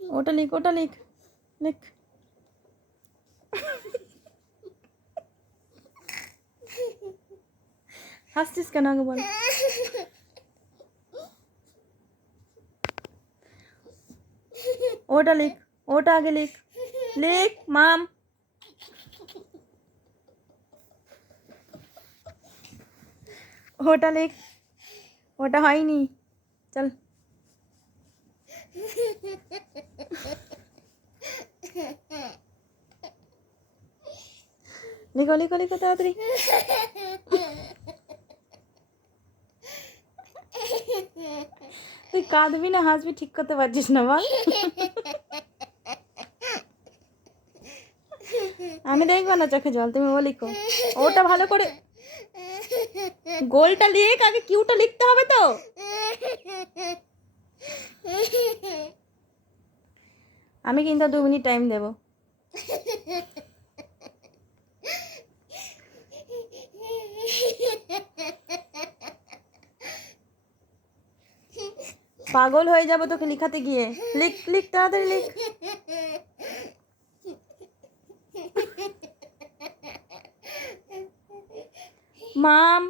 ওটা লিখ, ওটা লিখ, লিখ। হাসছিস কেন আগে বল। ওটা লিখ, ওটা আগে লিখ, লিখ মাম। ওটা লিখ, ওটা হয়নি, চল। লিখো লিখো লিখো তাড়াতাড়ি। তুই কাঁদবি না হাসবি ঠিক করতে পারছিস না বল। আমি দেখবো না চোখে জল, তুমি ও লিখো। ওটা ভালো করে গোলটা লিখ আগে, কিউটা লিখতে হবে তো। আমি কিন্তু 2 মিনিট টাইম দেবো। পাগল হয়ে যাবো তোকে লিখাতে গিয়ে। লিখ লিখ তাড়াতাড়ি লিখ। মাম।